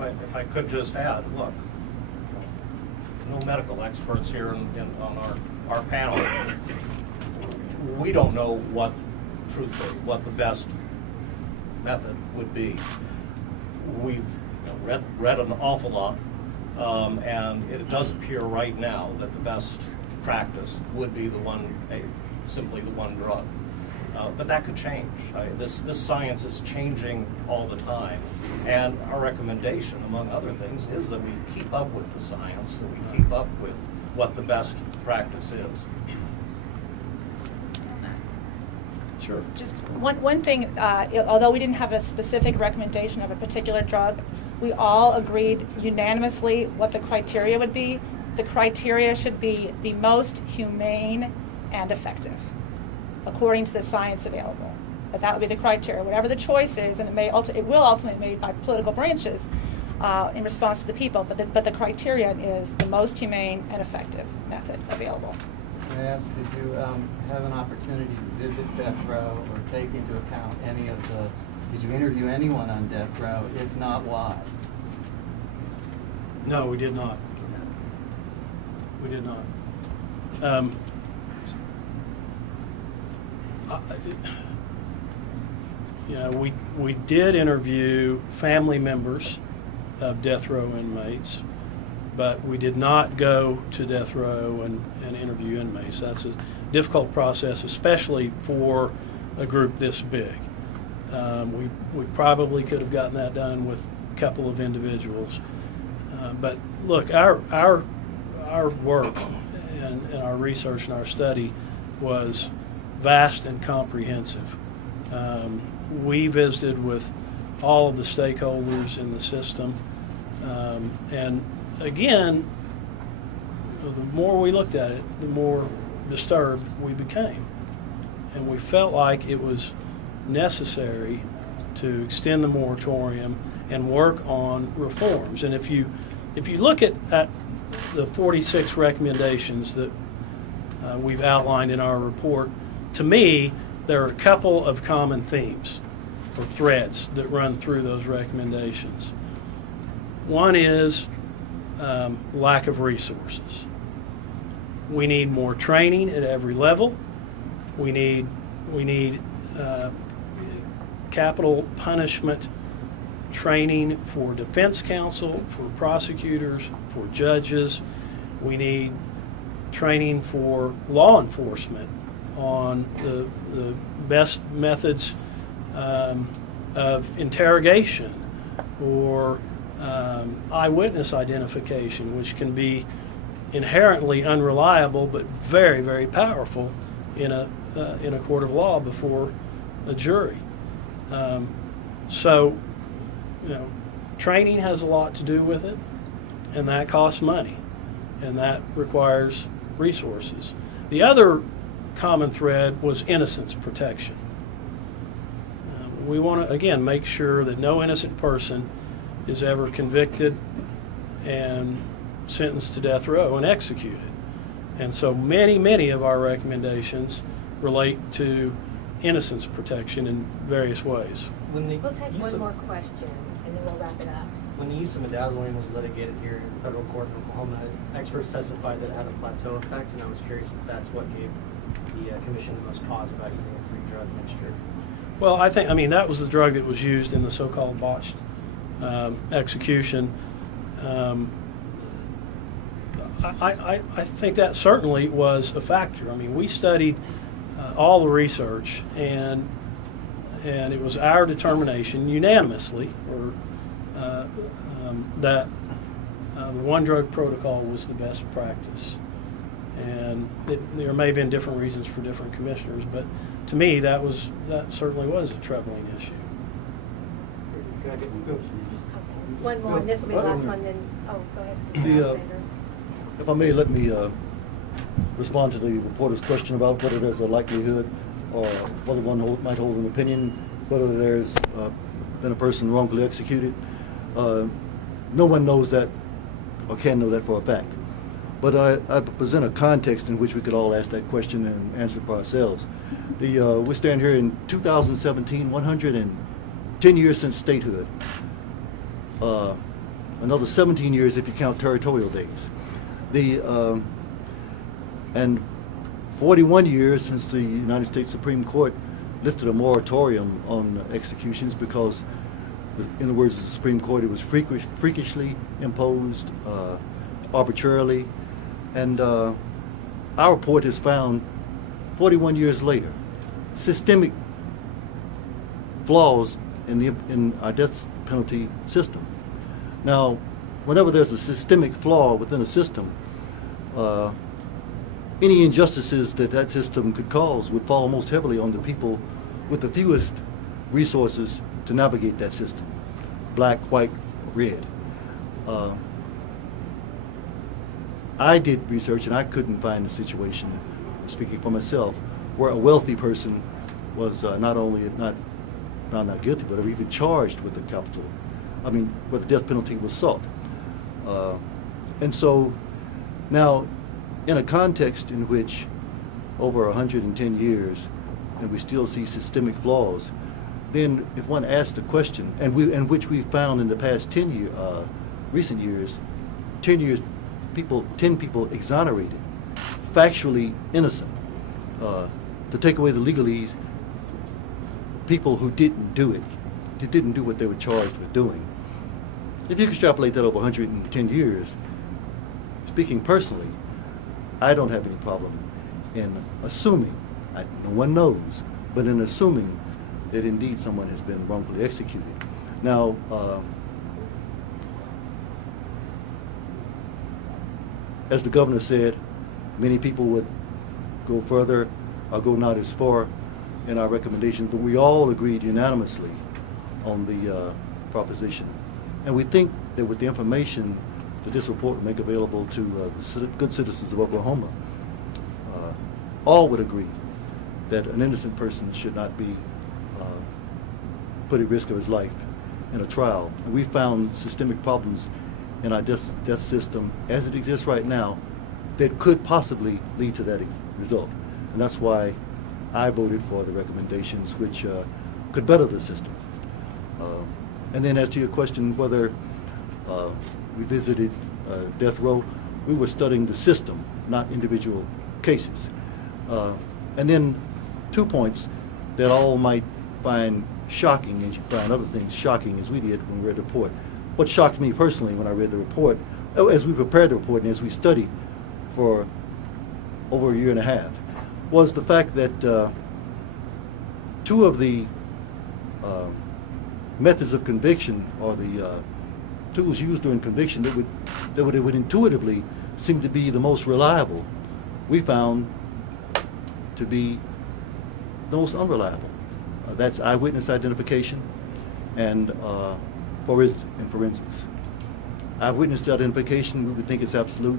if I could just add, look, no medical experts here on our panel. We don't know what, truthfully, what the best method would be. We've read an awful lot, and it does appear right now that the best practice would be the one, simply the one drug. But that could change. This science is changing all the time, and our recommendation, among other things, is that we keep up with the science, that we keep up with what the best practice is. Sure. Just one thing, although we didn't have a specific recommendation of a particular drug, we all agreed unanimously what the criteria would be. The criteria should be the most humane and effective, according to the science available. But that would be the criteria. Whatever the choice is, and it will ultimately be made by political branches in response to the people, but the criterion is the most humane and effective method available. I asked, did you have an opportunity to visit death row or take into account any of the, did you interview anyone on death row? If not, why? No, we did not. We did not. You know, we did interview family members of death row inmates, but we did not go to death row and interview inmates. That's a difficult process, especially for a group this big. We probably could have gotten that done with a couple of individuals. But look, our work and our research and our study was vast and comprehensive. We visited with all of the stakeholders in the system, and again, the more we looked at it, the more disturbed we became, and we felt like it was necessary to extend the moratorium and work on reforms. And if you look at the 46 recommendations that we've outlined in our report, to me, there are a couple of common themes or threads that run through those recommendations. One is lack of resources. We need more training at every level. We need capital punishment training for defense counsel, for prosecutors, for judges. We need training for law enforcement on the best methods of interrogation or eyewitness identification, which can be inherently unreliable but very, very powerful in a court of law before a jury. So, you know, training has a lot to do with it, and that costs money, and that requires resources. The other common thread was innocence protection. We want to, again, make sure that no innocent person is ever convicted and sentenced to death row and executed. And so many of our recommendations relate to innocence protection in various ways. We'll take one more question, and then we'll wrap it up. When the use of midazolam was litigated here in federal court in Oklahoma, experts testified that it had a plateau effect, and I was curious if that's what gave the commission the most pause about using a free drug mixture. Well, I mean, that was the drug that was used in the so-called botched execution. I think that certainly was a factor. I mean, we studied all the research, and it was our determination unanimously that the one-drug protocol was the best practice. And there may have been different reasons for different commissioners, but to me, that certainly was a troubling issue. One more, and this will be the last one, then, go ahead. If I may, let me respond to the reporter's question about whether there's a likelihood or whether one might hold an opinion, whether there's been a person wrongfully executed. No one knows that or can know that for a fact. But I present a context in which we could all ask that question and answer it for ourselves. We stand here in 2017, 110 years since statehood. another 17 years if you count territorial days. And 41 years since the United States Supreme Court lifted a moratorium on executions because, in the words of the Supreme Court, it was freakishly imposed, arbitrarily. And our report has found, 41 years later, systemic flaws in our death penalty system. Now, whenever there's a systemic flaw within a system, any injustices that that system could cause would fall most heavily on the people with the fewest resources to navigate that system, black, white, red. I did research and I couldn't find a situation, speaking for myself, where a wealthy person was not only not found not guilty, but even charged with the where the death penalty was sought. And so now, in a context in which over 110 years, and we still see systemic flaws, then if one asks the question, and which we found in the past 10 recent years, 10 people exonerated, factually innocent, to take away the legalese, people who didn't do it, who didn't do what they were charged with doing. If you extrapolate that over 110 years, speaking personally, I don't have any problem in assuming, no one knows, but in assuming that indeed someone has been wrongfully executed. Now, as the governor said, many people would go further or go not as far in our recommendations, but we all agreed unanimously on the proposition. And we think that with the information that this report will make available to the good citizens of Oklahoma, all would agree that an innocent person should not be put at risk of his life in a trial. And we found systemic problems in our death system as it exists right now that could possibly lead to that result. And that's why I voted for the recommendations which could better the system. And then as to your question whether we visited death row, we were studying the system, not individual cases. And then 2 points that all might find shocking, as you find other things shocking as we did when we read the report. What shocked me personally when I read the report, as we prepared the report and as we studied for over a year and a half, was the fact that 2 of the methods of conviction, or the tools used during conviction that would intuitively seem to be the most reliable, we found to be the most unreliable. That's eyewitness identification and forensics. Eyewitness identification, we would think it's absolute,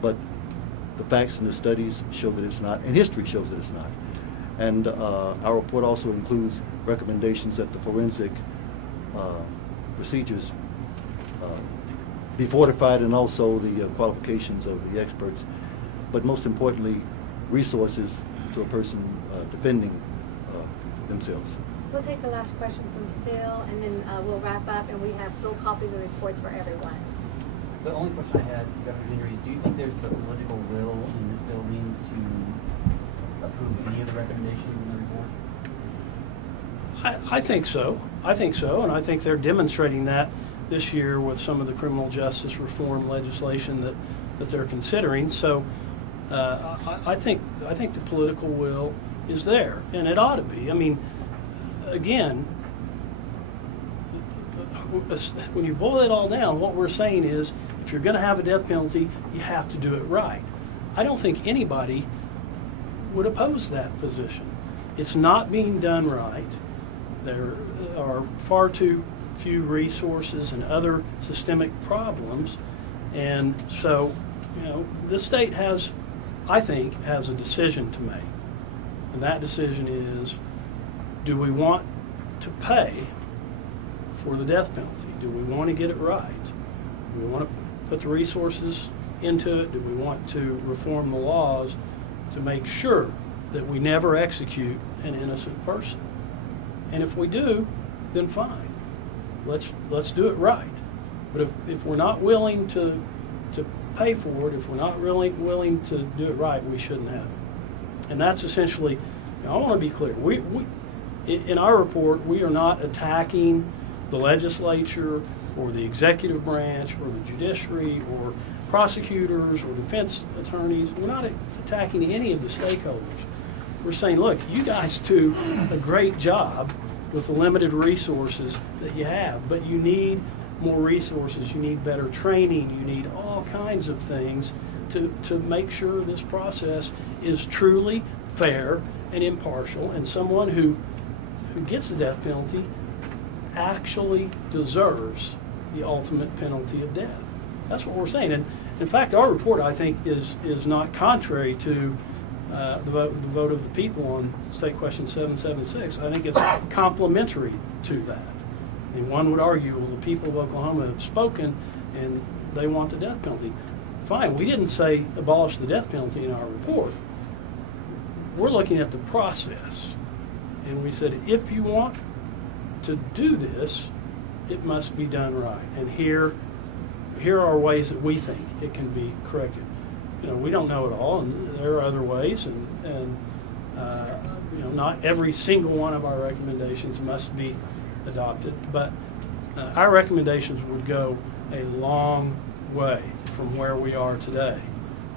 but the facts and the studies show that it's not, and history shows that it's not. And our report also includes recommendations that the forensic procedures be fortified, and also the qualifications of the experts, but most importantly, resources to a person defending themselves. We'll take the last question from Phil, and then we'll wrap up, and we have full copies of reports for everyone. The only question I had, Governor Henry, is do you think there's the political will in this building to approve any of the recommendations in the report? I think so. I think so, and I think they're demonstrating that this year with some of the criminal justice reform legislation that they're considering. So I think the political will is there, and it ought to be. I mean, again, when you boil it all down, what we're saying is, if you're going to have a death penalty, you have to do it right. I don't think anybody would oppose that position. It's not being done right. There are far too few resources and other systemic problems, and so, this state has, I think, has a decision to make, and that decision is, do we want to pay for the death penalty? Do we want to get it right? Do we want to put the resources into it? Do we want to reform the laws to make sure that we never execute an innocent person? And if we do, then fine. Let's do it right. But if we're not willing to pay for it, if we're not really willing to do it right, we shouldn't have it. And that's essentially, I want to be clear, in our report, we are not attacking the legislature or the executive branch or the judiciary or prosecutors or defense attorneys. We're not attacking any of the stakeholders. We're saying, look, you guys do a great job with the limited resources that you have, but you need more resources, you need better training, you need all kinds of things to make sure this process is truly fair and impartial, and someone who gets the death penalty actually deserves the ultimate penalty of death. That's what we're saying. And in fact, our report, I think, is not contrary to the vote of the people on State Question 776. I think it's complementary to that. And one would argue, well, the people of Oklahoma have spoken and they want the death penalty. Fine, we didn't say abolish the death penalty in our report. We're looking at the process. And we said, if you want to do this, it must be done right. And here are ways that we think it can be corrected. You know, we don't know it all, and there are other ways, and you know, not every single one of our recommendations must be adopted, but our recommendations would go a long way from where we are today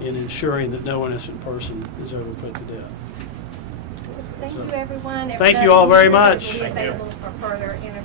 in ensuring that no innocent person is ever put to death. Thank you, everyone. Thank you all very much. We'll be available for further interviews.